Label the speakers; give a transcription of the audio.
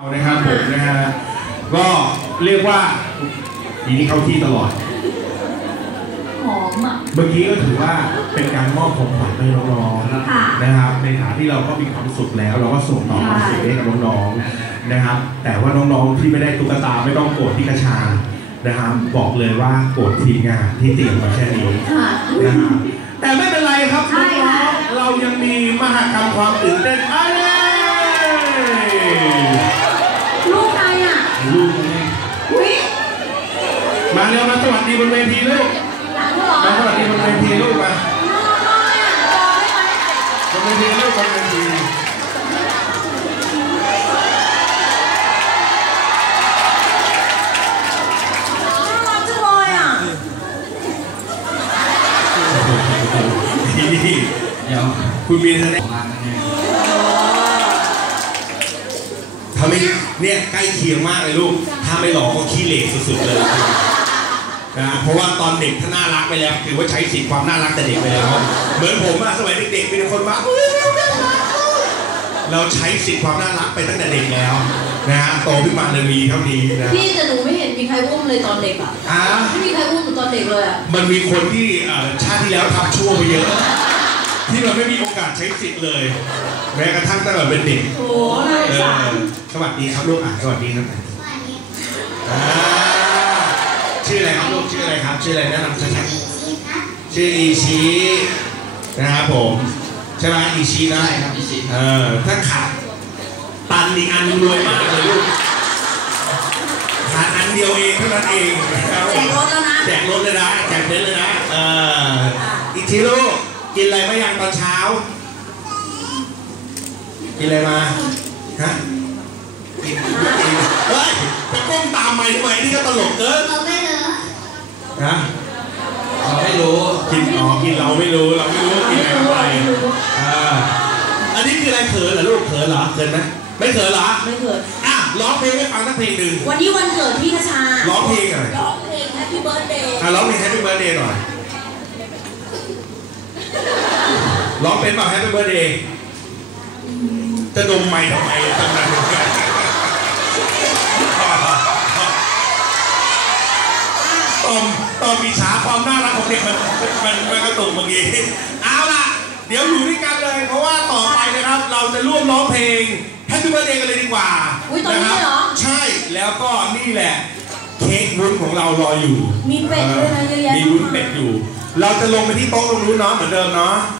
Speaker 1: เอานะครับผมนะฮะก็เรียกว่าปีนี้เข้าที่ตลอด
Speaker 2: หอมอะ
Speaker 1: เมื่อกี้ก็ถือว่าเป็นการมอบของขวัญให้น้อง
Speaker 2: ค่ะ
Speaker 1: ๆนะครับในฐานะที่เราก็มีความสุขแล้ว เราก็ส่งต่อความสุขให้กับน้องๆนะครับ แต่ว่าน้องๆที่ไม่ได้ตุ๊กตาไม่ต้องโกรธที่กระชานะครับบอกเลยว่าโกรธทีมงานที่เตรียมมาแค่นี้
Speaker 2: ค่ะ
Speaker 1: นะครับแต่ไม่เป็นไรครับ
Speaker 2: ใช่ค่ะ
Speaker 1: น้องๆเรายังมีมหากรรมความตื่นเต้น เร็วมาสวัสดีบนเวทีลูก
Speaker 2: หลังเหรอ
Speaker 1: มาสวัสดีบนเวทีลูกมา
Speaker 2: น่ารักอะจอได้ไหม
Speaker 1: บนเวทีลูกบนเวที
Speaker 2: น่ารักจังเลยอะ
Speaker 1: นี่
Speaker 3: เดี๋ยว
Speaker 1: คุณมีแสดง
Speaker 3: มาเนี่ย
Speaker 1: ทำไมเนี่ยใกล้เคียงมากเลยลูก ถ้าไม่หลอกก็ขี้เหร่สุดๆเลย นะเพราะว่าตอนเด็กถ้าน่ารักไปแล้วถือว่าใช้สิทธิ์ความน่ารักแต่เด็กไปแล้วเหมือนผมอะสมัยเด็กๆมีแต่คนมาอุ๊ยลูกน่ารักเราใช้สิทธิ์ความน่ารักไปตั้งแต่เด็กแล้วนะฮะโตขึ้นมาเลยมีเท่านี้นะ
Speaker 2: พี่แต่หนูไม่เห็นมีใครอุ้มเลยตอนเด็กอะ
Speaker 1: อะ
Speaker 2: ไม่มีใครอุ้มหนูตอนเด็กเลยอะ
Speaker 1: มันมีคนที่เอ่อชาติที่แล้วทำชั่วไปเยอะ ที่เราไม่มีโอกาสใช้สิทธิ์เลยแม้กระทั่งตั้งแต่เป็นเด็ก
Speaker 2: โอ้น่าส
Speaker 1: เอง
Speaker 2: สาร
Speaker 1: อสวัสดีครับลูกอะสวัสดีครับอ่าชื่ออะไรครับลูก ชื่ออะไรครับชื่ออะไรแนะนำชัดๆชื่ออีชีนะครับผมใช่ไหมอีชีนะ
Speaker 3: ใช่ครับอีชิ
Speaker 1: เออถ้าขาดตันอีกอันรวยมากเลยลูกขาดอันเดียวเองเท่านั้นเองนะครับ
Speaker 2: แจกรถแล้วนะ
Speaker 1: แจกรถเลยนะแจกเบนเลยนะเอออีกทีลูกกินอะไรมายังตอนเช้า กินอะไรมาฮะกินเฮ้ยไปก้มตามไปทำไมนี่ก็ตลกเกิน
Speaker 2: เราไม่เลอะ
Speaker 1: ฮะ
Speaker 3: เราไม่รู้
Speaker 1: กินอ๋อกินเราไม่รู้เราไม่รู้ว่ากินอะไรเข้าไปอ่าอันนี้คืออะไรเขินเหรอลูกเขินเหรอเขินไหมไม่เขินเหรอ
Speaker 2: ไม่เกิด
Speaker 1: อะร้องเพลงให้ฟังสักเพลงหนึ่ง
Speaker 2: วันนี้วันเกิดพี่คชา
Speaker 1: ร้องเพลงอะไร
Speaker 2: ร้องเพลง Happy Birthday
Speaker 1: อะร้องเพลง Happy Birthday หน่อยร้องเป็นเปล่า Happy Birthday จะดมไม่ทำไมตั้งนานต อมตอมมีฉาความน่ารักของเด็กมันมันมันกระตุกเมื่อกี้เอาล่ะ เดี๋ยวอยู่ด้วยกันเลย เพราะว่าต่อไปนะครับ เราจะร่วมร้องเพลง Happy Birthday กันเลยดีกว่า
Speaker 2: อุ๊ยตอนนี้ะ
Speaker 1: คบ
Speaker 2: เหรอ
Speaker 1: ใช่แล้วก็นี่แหละ เค้กวุ้นของเรารออยู่
Speaker 2: มีเป็ดด้วยนะเยอะแยะ
Speaker 1: มีวุ้นเป็ดอยู่ เราจะลงไปที่โต๊ะตรงนู้นเนาะเหมือนเดิมเนาะ